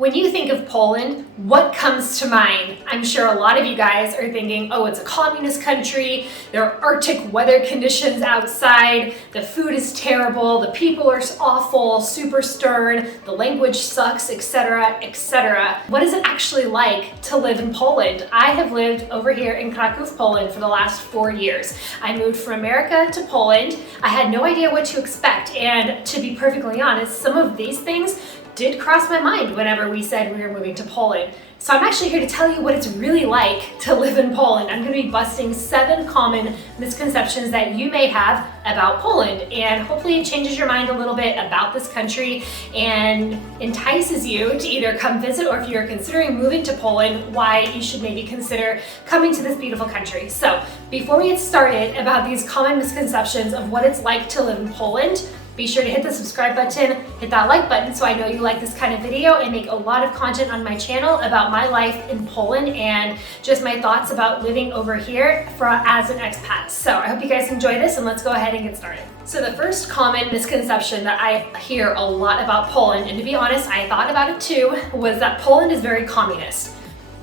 When you think of Poland, what comes to mind? I'm sure a lot of you guys are thinking, oh, it's a communist country, there are Arctic weather conditions outside, the food is terrible, the people are awful, super stern, the language sucks, etc., etc. What is it actually like to live in Poland? I have lived over here in Krakow, Poland for the last 4 years. I moved from America to Poland. I had no idea what to expect, and to be perfectly honest, some of these things did cross my mind whenever we said we were moving to Poland. So I'm actually here to tell you what it's really like to live in Poland. I'm going to be busting 7 common misconceptions that you may have about Poland, and hopefully it changes your mind a little bit about this country and entices you to either come visit, or if you're considering moving to Poland, why you should maybe consider coming to this beautiful country. So before we get started about these common misconceptions of what it's like to live in Poland, be sure to hit the subscribe button, hit that like button so I know you like this kind of video. I make a lot of content on my channel about my life in Poland and just my thoughts about living over here as an expat. So I hope you guys enjoy this, and let's go ahead and get started. So the first common misconception that I hear a lot about Poland, and to be honest, I thought about it too, was that Poland is very communist.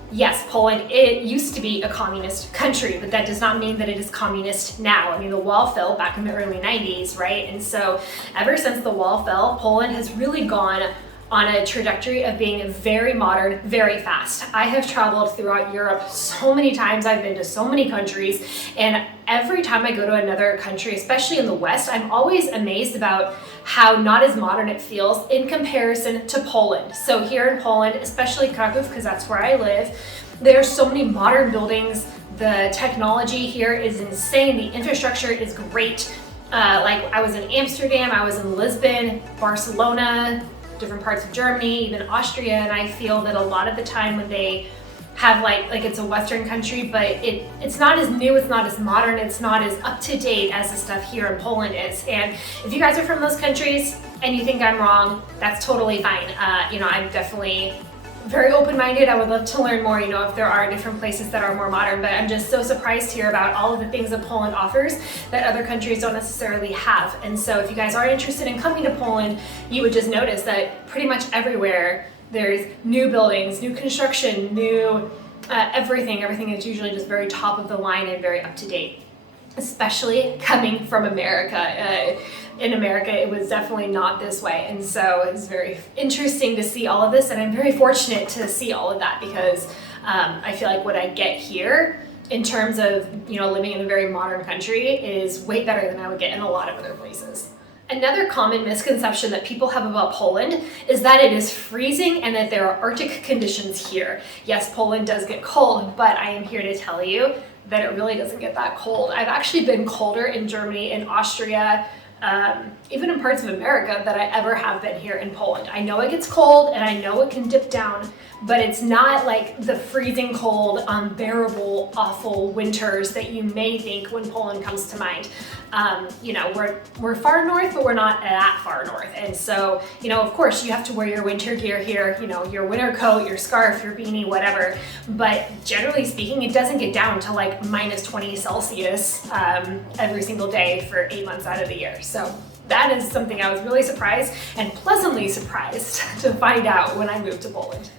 Yes, Poland, it used to be a communist country, but that does not mean that it is communist now. I mean, the wall fell back in the early 90s, right? And so ever since the wall fell, Poland has really gone on a trajectory of being very modern, very fast. I have traveled throughout Europe so many times. I've been to so many countries, and every time I go to another country, especially in the West, I'm always amazed about how not as modern it feels in comparison to Poland. So here in Poland, especially Krakow, because that's where I live, there are so many modern buildings. The technology here is insane. The infrastructure is great. Like I was in Amsterdam, I was in Lisbon, Barcelona, different parts of Germany, even Austria, and I feel that a lot of the time when they have like it's a Western country, but it's not as new, it's not as modern, it's not as up to date as the stuff here in Poland is. And if you guys are from those countries and you think I'm wrong, that's totally fine. I'm definitely very open-minded. I would love to learn more, if there are different places that are more modern, but I'm just so surprised here about all of the things that Poland offers that other countries don't necessarily have. And so if you guys are interested in coming to Poland, you would just notice that pretty much everywhere there's new buildings, new construction, new everything is usually just very top of the line and very up to date, especially coming from America. In America, it was definitely not this way. And so it's very interesting to see all of this. And I'm very fortunate to see all of that because I feel like what I get here in terms of, living in a very modern country is way better than I would get in a lot of other places. Another common misconception that people have about Poland is that it is freezing and that there are Arctic conditions here. Yes, Poland does get cold, but I am here to tell you that it really doesn't get that cold. I've actually been colder in Germany and Austria, even in parts of America, that I ever have been here in Poland. I know it gets cold and I know it can dip down, but it's not like the freezing cold, unbearable, awful winters that you may think when Poland comes to mind. We're far north, but we're not that far north. And so, of course you have to wear your winter gear here, your winter coat, your scarf, your beanie, whatever. But generally speaking, it doesn't get down to like minus 20 Celsius every single day for 8 months out of the year. So that is something I was really surprised and pleasantly surprised to find out when I moved to Poland.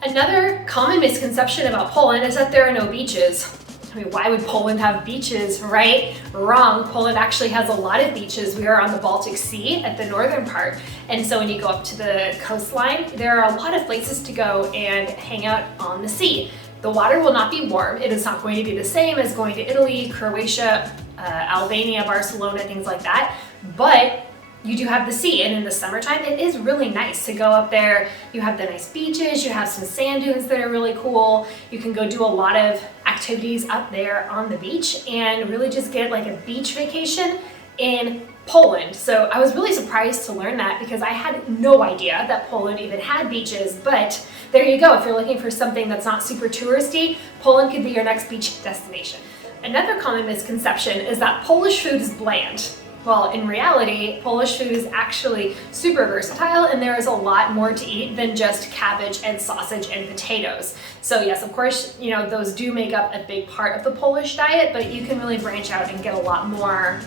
Another common misconception about Poland is that there are no beaches. I mean, why would Poland have beaches, right? Wrong. Poland actually has a lot of beaches. We are on the Baltic Sea at the northern part. And so when you go up to the coastline, there are a lot of places to go and hang out on the sea. The water will not be warm. It is not going to be the same as going to Italy, Croatia, Albania, Barcelona, things like that. But you do have the sea, and in the summertime it is really nice to go up there. You have the nice beaches, you have some sand dunes that are really cool. You can go do a lot of activities up there on the beach and really just get like a beach vacation in Poland. So I was really surprised to learn that because I had no idea that Poland even had beaches, but there you go. If you're looking for something that's not super touristy, Poland could be your next beach destination. Another common misconception is that Polish food is bland. Well, in reality, Polish food is actually super versatile, and there is a lot more to eat than just cabbage and sausage and potatoes. So yes, of course, those do make up a big part of the Polish diet, but you can really branch out and get a lot more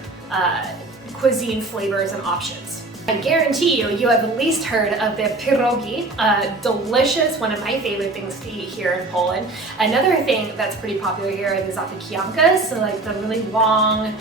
cuisine flavors and options. I guarantee you, you have at least heard of the pierogi, delicious, one of my favorite things to eat here in Poland. Another thing that's pretty popular here are the zapikiankas, so like the really long,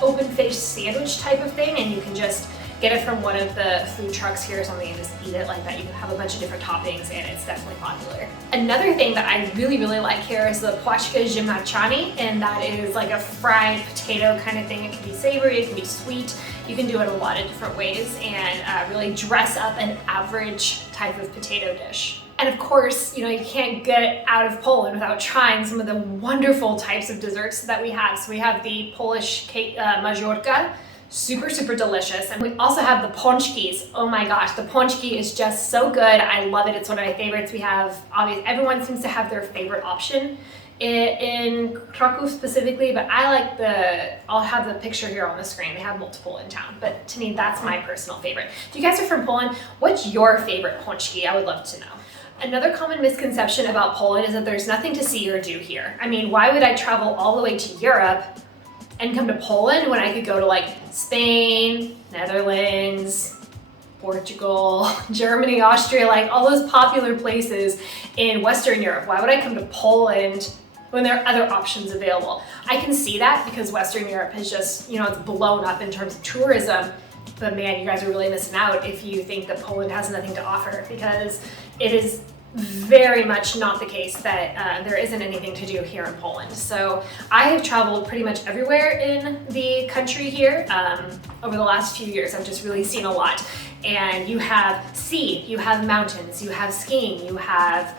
open-faced sandwich type of thing, and you can just get it from one of the food trucks here or something and just eat it like that. You can have a bunch of different toppings and it's definitely popular. Another thing that I really like here is the płaszczki ziemniaczane, and that is like a fried potato kind of thing. It can be savory, it can be sweet. You can do it a lot of different ways and really dress up an average type of potato dish. And of course, you know, you can't get out of Poland without trying some of the wonderful types of desserts that we have. So we have the Polish cake, mazurka, super delicious. And we also have the pączki. Oh my gosh, the pączki is just so good. I love it. It's one of my favorites. We have, obviously, everyone seems to have their favorite option in Krakow specifically, but I like I'll have the picture here on the screen. They have multiple in town, but to me, that's my personal favorite. If you guys are from Poland, what's your favorite pączki? I would love to know. Another common misconception about Poland is that there's nothing to see or do here. I mean, why would I travel all the way to Europe and come to Poland when I could go to like Spain, Netherlands, Portugal, Germany, Austria, like all those popular places in Western Europe? Why would I come to Poland when there are other options available? I can see that because Western Europe has just, you know, it's blown up in terms of tourism. But man, you guys are really missing out if you think that Poland has nothing to offer, because it is very much not the case that there isn't anything to do here in Poland. So I have traveled pretty much everywhere in the country here. Over the last few years, I've just really seen a lot. And you have sea, you have mountains, you have skiing, you have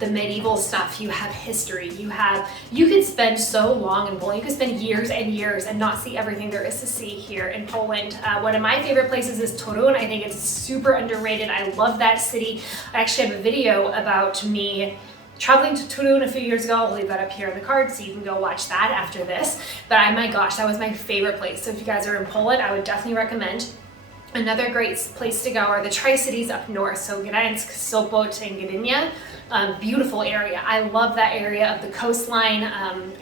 the medieval stuff, you have history, you could spend so long in Poland, you could spend years and years and not see everything there is to see here in Poland. One of my favorite places is Torun. I think it's super underrated. I love that city. I actually have a video about me traveling to Torun a few years ago. I'll leave that up here in the card so you can go watch that after this. But my gosh, that was my favorite place. So if you guys are in Poland, I would definitely recommend. Another great place to go are the Tri-Cities up north, so Gdańsk, Sopot, and Gdynia. Beautiful area. I love that area of the coastline.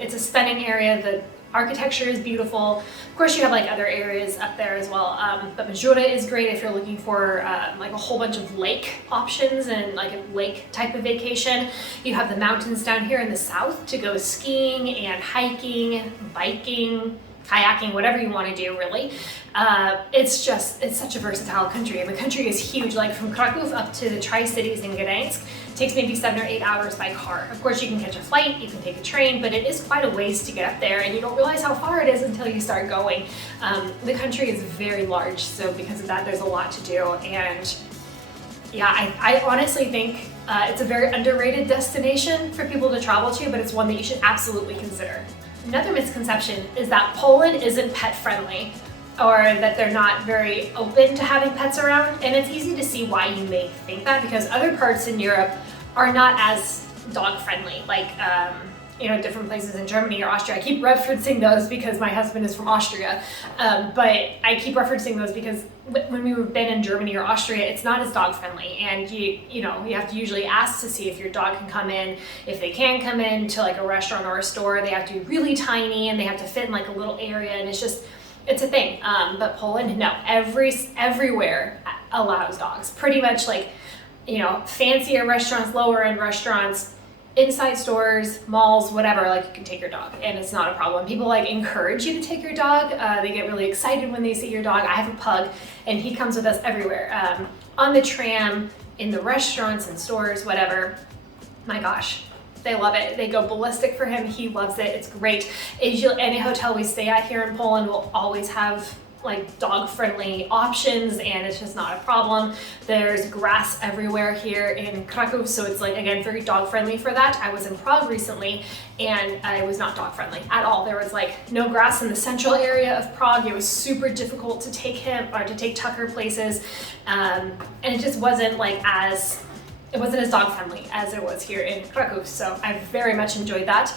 It's a stunning area. The architecture is beautiful. Of course, you have like other areas up there as well, but Mazura is great if you're looking for like a whole bunch of lake options and like a lake type of vacation. You have the mountains down here in the south to go skiing and hiking, biking, kayaking, whatever you want to do, really. It's such a versatile country, and the country is huge. Like from Krakow up to the Tri-Cities in Gdańsk takes maybe 7 or 8 hours by car. Of course, you can catch a flight, you can take a train, but it is quite a ways to get up there, and you don't realize how far it is until you start going. The country is very large, so because of that, there's a lot to do. And yeah, I honestly think it's a very underrated destination for people to travel to, but it's one that you should absolutely consider. Another misconception is that Poland isn't pet friendly, or that they're not very open to having pets around. And it's easy to see why you may think that, because other parts in Europe are not as dog friendly, like you know, different places in Germany or Austria. I keep referencing those because my husband is from Austria, but I keep referencing those because when we've been in Germany or Austria, it's not as dog friendly, and you know, you have to usually ask to see if your dog can come in. If they can come in to like a restaurant or a store, they have to be really tiny and they have to fit in like a little area, and it's a thing. But Poland, no, everywhere allows dogs. Pretty much, like, you know, fancier restaurants, lower end restaurants, inside stores, malls, whatever, like you can take your dog and it's not a problem. People like encourage you to take your dog. They get really excited when they see your dog. I have a pug and he comes with us everywhere. On the tram, in the restaurants and stores, whatever. My gosh, they love it. They go ballistic for him. He loves it. It's great. Any hotel we stay at here in Poland will always have like dog-friendly options, and it's just not a problem. There's grass everywhere here in Krakow, so it's like, again, very dog-friendly for that. I was in Prague recently, and it was not dog-friendly at all. There was like no grass in the central area of Prague. It was super difficult to take Tucker places, and it just wasn't like it wasn't as dog-friendly as it was here in Krakow, so I very much enjoyed that.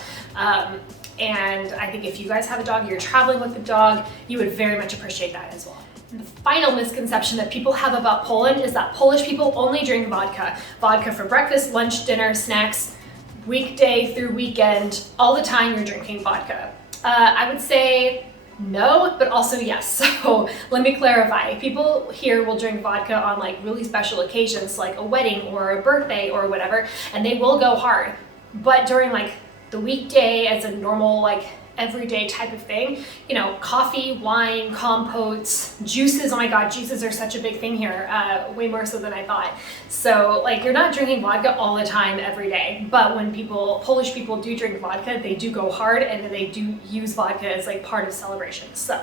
And I think if you guys have a dog, you're traveling with a dog, you would very much appreciate that as well. And the final misconception that people have about Poland is that Polish people only drink vodka. Vodka for breakfast, lunch, dinner, snacks, weekday through weekend, all the time you're drinking vodka. I would say No, but also yes. So let me clarify. People here will drink vodka on like really special occasions, like a wedding or a birthday or whatever, and they will go hard. But during like the weekday as a normal like everyday type of thing, you know, coffee, wine, compotes, juices. Oh my God, juices are such a big thing here, way more so than I thought. So like you're not drinking vodka all the time every day, but when Polish people do drink vodka, they do go hard and they do use vodka as like part of celebrations. So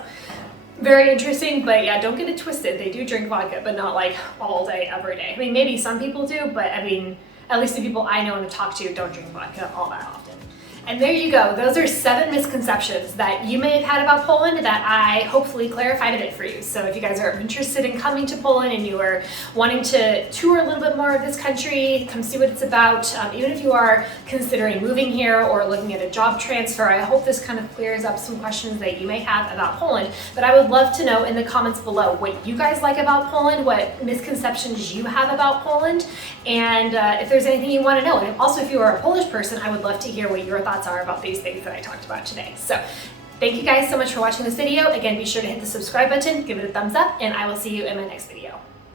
very interesting, but yeah, don't get it twisted. They do drink vodka, but not like all day, every day. I mean, maybe some people do, but I mean, at least the people I know and talk to don't drink vodka all that often. And there you go. Those are 7 misconceptions that you may have had about Poland that I hopefully clarified a bit for you. So if you guys are interested in coming to Poland and you are wanting to tour a little bit more of this country, come see what it's about, even if you are considering moving here or looking at a job transfer, I hope this kind of clears up some questions that you may have about Poland. But I would love to know in the comments below what you guys like about Poland, what misconceptions you have about Poland, and if there's anything you want to know. And also, if you are a Polish person, I would love to hear what your thoughts are about these things that I talked about today. So thank you guys so much for watching this video. Again, be sure to hit the subscribe button, give it a thumbs up, and I will see you in my next video.